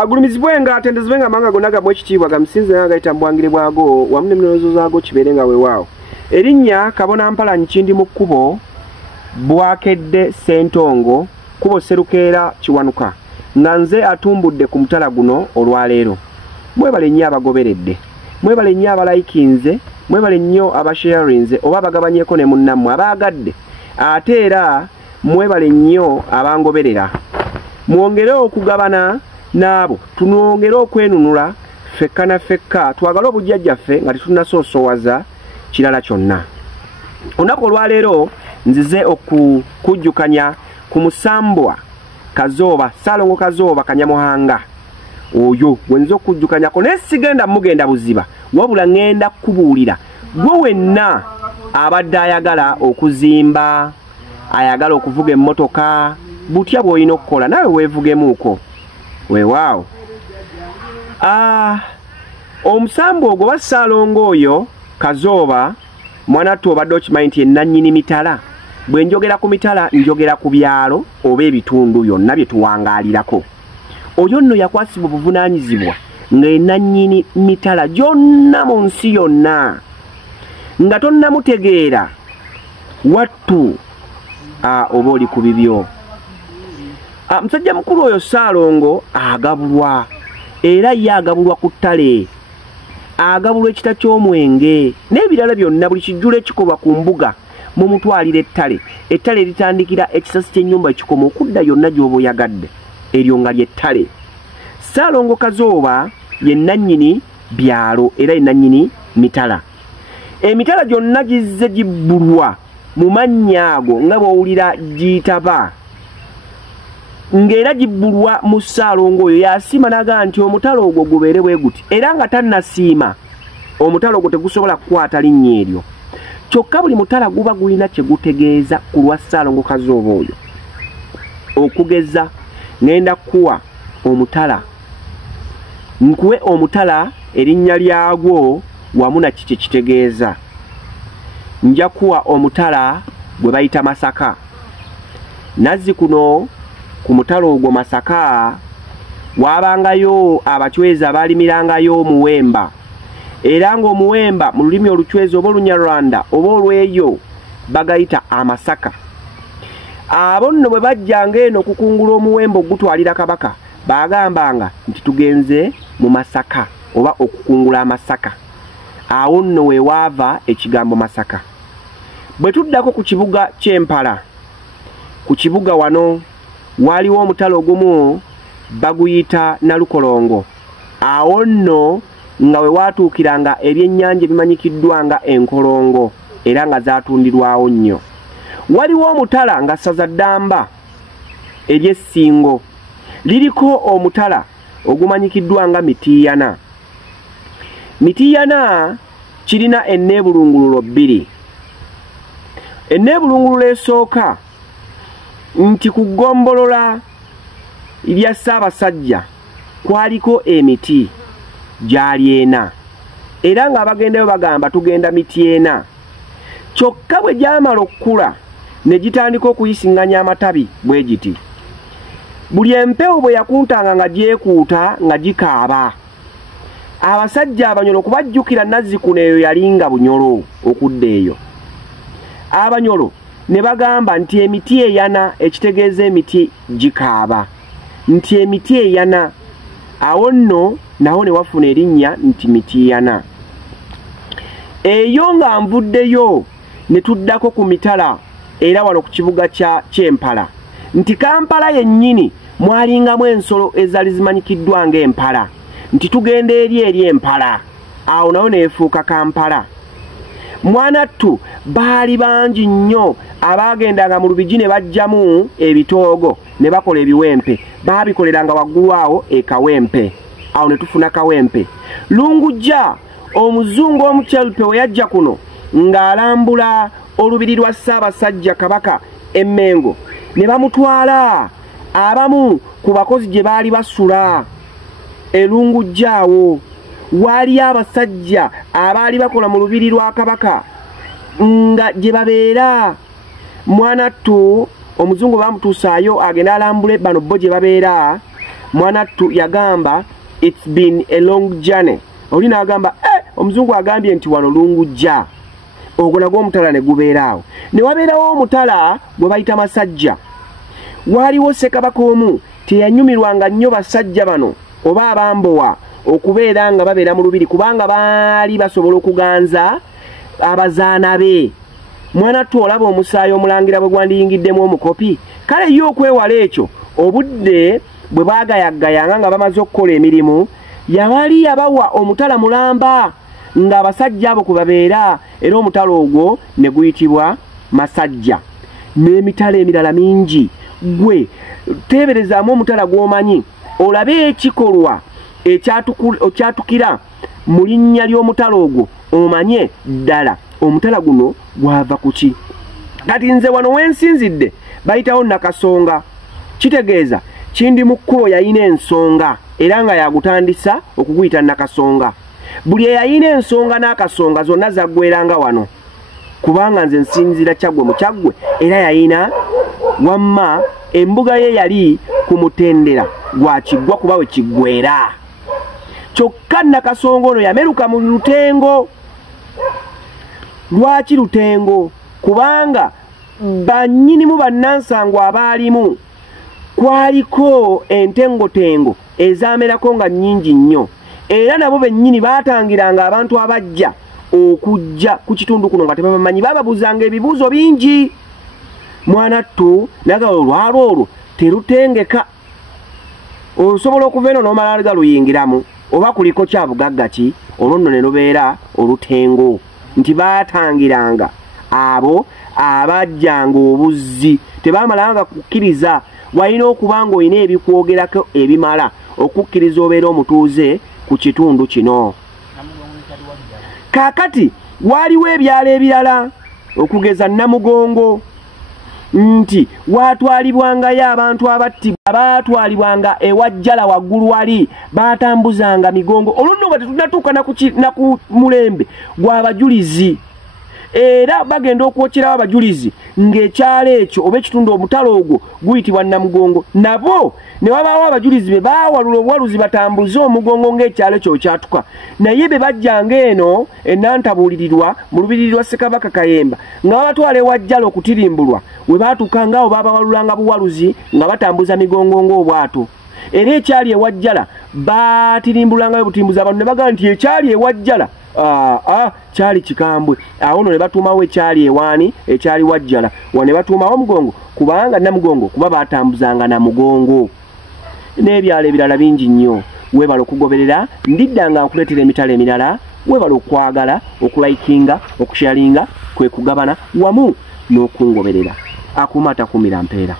agulumizibwe nga atendezibwe nga amanga gonna gamu ekitiibwa gamusinze nga gayita mbwangire bwago wamu n'eminozo zaago kibeere nga weewaawo. Erinnya Kabona Mpalanyi Kindi mu kkubo Bwakedde Ssentongo kubo Serukeera Kiwanuka nga nze atumbudde ku mutala guno olwaleero. Mwebale nnyo abagoberedde, mwebale nnyo abalayikinze, mwebale nnyo abasharinze oba abagabanyeeko ne munnammwe abaagadde, ate era mwebale nnyo abangoberera. Mwongere okugabana n'abo tunongere okwenunula fekka na fekka twagala obujjajjaffe nga tetunnasoosowaza kirala kyonna. Olunaku olwaleero nzize okukujjukanya ku musambwa Kazooba Ssalongo Kazooba Kanyamuhanga oyo gwenza okujjukanyako naye sigenda mugenda buziba wabula ngenda kukubuulira gwe wenna abadde ayagala okuzimba, ayagala okuvuga emmotoka, butya bw'olina okukola nawe weevugemuuko. Weewaawo omusambwa ogwo wa Ssalongo oyo Kazooba mwanattu obadde okimanyi nti ennannyini mitala. Bwe njogera ku mitala njogera ku byalo oba ebitundu byonna bye tuwangaalirako. Oyo nno yakwasibwa obuvunaanyizibwa ng'ennannyini mitala gyonna mu nsi yonna nga tonnamutegeera wattu oba oli ku bibyo. Musajja mukulu oyo Ssalongo agabulwa era ye agabulwa ku ttale, agabulwa ekita ky'omwenge n'ebirala byonna buli kijjulo ekikolwa ku mbuga mu mutwalira ettale. Ettale litandikira ekisasi ky'ennyumba ekikoma okudda yonna gy'oba oyagadde eryo nga ly'ettale. Ssalongo Kazooba ye nannyini byalo era ye nannyini mitala. Emitala gyonna gizze gibbulwa mu mannya ago nga bw'owulira giyitaba ng'era gibbulwa mu Ssalongo oyo yasiima n'agamba nti omutala ogwo gubeere bwe guti era nga tannasiima omutala ogwo tegusobola kukwata linnya eryo. Kyokka buli mutala guba gulina kye gutegeeza ku lwa Ssalongo Kazooba oyo. Okugeza ngenda kuwa omutala nkuwe omutala erinnya lyagwo wamu na kiki kitegeeza. Nja kuwa omutala gwe bayita Masaka. Nazzi kuno ku mutala ogwo Masaka waabangayo abachwezi abaalimirangayo omuwemba era ng'omuwemba mu lulimi oluchwezi oba Olunyarwanda oba olweyo bagayita amasaka. Abo nno bwe bajjanga eno okukungula omuwemba ogutwalira kabaka bagambanga nti tugenze mu Masaka oba okukungula amasaka. Awo nno we waava ekigambo Masaka. Bwe tuddako ku kibuga ky'Empala, ku kibuga wano waliwo omutala ogumu baguyita Nalukolongo. Awo nno nga we waatuukiranga ebyennyanja ebimanyikiddwa nga enkolongo era nga zaatundirwawo nnyo. Waliwo omutala nga ssaza Ddamba ery'Essingo liriko omutala ogumanyikiddwa nga Mitiiyana. Mitiiyana kirina enneebulungululo bbiri. Enneebulungululo esooka nti ku ggombolola lya Ssaabasajja kwaliko emiti gyali ena era nga abagendayo bagamba tugenda miti ena. Kyokka bwe gyamala okukula ne gitandika okuyisinganya amatabi bwe giti. Buli empewo bwe yakuutanga nga gyekuuta nga gikaaba. Abasajja Abanyolo kubajjukira Nazzikuno eyo yalinga Bunyolo okudda eyo. Abanyolo ne bagamba nti emiti eyana ekitegeeza emiti gikaaba nti emiti eyana. Awo nno nawo ne wafuna erinnya nti Mitiiyana. Eyo nga nvuddeyo ne tuddako ku mitala era wano ku kibuga ky'Empala nti Kampala yennyini mwalingamu ensolo ezaali zimanyikiddwa ng'empala nti tugenda eri Empala. Awo nawo neefuuka Kampala. Mwanattu baali bangi nnyo abaagendanga mu lubigi ne bajjamu ebitoogo ne bakola ebiwempe. Baabikoleranga waggulu awo ekawempe. Awo ne tufuna kawempe. Lungujja omuzungu omukyalpe we yajja kuno ng'alambula olubiri lwa Ssaabasajja Kabaka Emmengo ne bamutwala abamu ku bakozi gye baali basula. Elungujja awo waali abasajja abaali bakola mu lubiri lwa Kabaka nga gye babeera. Mwanattu omuzungu baamutuusaayo agenda alambule bano bo gye babeera. Mwanattu yagamba it's been a long journey. Oli n'agamba omuzungu agambye nti wano lungujja. Ogwo nagwo omutala ne gubeeraawo. Ne wabeerawo omutala gwe bayita Masajja. Waaliwo Ssekabaka omu teyanyumirwanga nnyo basajja bano oba abambowa okubeera nga babeera mu lubiri kubanga baali basobola okuganza abazaana be. Mwanattu olaba omusaayi omulangira bwe gwandiyingiddemu omukopi. Kale ye okwewala ekyo obudde bwe baagayagayanga nga bamaze okukola emirimu yabali yabawa omutala mulamba ng'abasajja abo kwe babeera era omutala ogwo ne guyitibwa Masajja. N'emitala emirala mingi gwe teeberezaamu omutala gw'omanyi olabe ekikolwa ekyatukira mu linnya ly'omutala ogwo omanye ddala omutala guno gwava ku ki. Kati nze wano wensinzidde bayitawo Nakasonga. Kitegeeza Kindi mu kkubo yayina ensonga era nga yagutandisa okuguyita Nakasonga. Buli eyayina ensonga n'akasonga zonna zaggweranga wano kubanga nze nsinzira Kyaggwe mu Kyaggwe era yayina wamma embuga ye yali ku mutendera gwa Kiggwa kuba we kiggwera. Kyokka Nakasonga ono yameruka mu Lutengo. Lwaki Lutengo? Kubanga bannyinimu bannansango abaalimu kwaliko entengotengo ezaamerako nga nnyingi nnyo era nabo bennyini baatangiranga abantu abajja okujja ku kitundu kuno nga tebabamanyi bababuzanga ebibuuzo bingi. Mwanattu nagala olwalwo olwo terutengeka osobola okuva eno n'omala galuyingiramu oba kuliko kyabugagga ki olwo nno ne lubeera Olutengo nti baatangiranga abo abajjanga obuzzi tebamalanga kukkiriza walina okuba ng'olina ebikwogerako ebimala okukkiriza obeera omutuuze ku kitundu kino. Kaakati waliwo ebyalo ebirala okugeza Namugongo nti waatwalibwangayo abantu abattibwa baatwalibwanga ewajjala waggulu wali baatambuzanga migongo olunno nga tetunatuuka na ku mulembe gw'abajulizi era bagenda okwokerawo abajulizi ng'ekyalo ekyo oba ekitundu omutala ogwo guyitibwa Namugongo nabo ne wabaawo abajulizi be baawalula obuwaluzi batambuze omugongo ng'ekyalo ekyo kyatuka naye be bajjanga eno ennantabuulirirwa mu lubiri lwa Ssekabaka Kayemba nga babatwala ewajjala okutirimbulwa we baatuukanga awo baabawalulanga buwaluzi nga batambuza migongo ng'obwato era ekyali ewajjala baatirimbulangayo butimbuzi abantu ne bagamba nti ekyali ewajjala kyali kikambwe awo ne batuumawo ekyali ewaani ekyali wajjala wa ne batuumawo Mugongo kubanga Namugongo kuba batambuzanga Namugongo n'ebyalo ebirala bingi nnyo. Weebala okugoberera ndidda nga nkuleetera emitala emirala. Weebala okwagala okulayikinga okusharinga kwe kugabana wamu n'okungoberera. Akuuma atakuumira mpeera.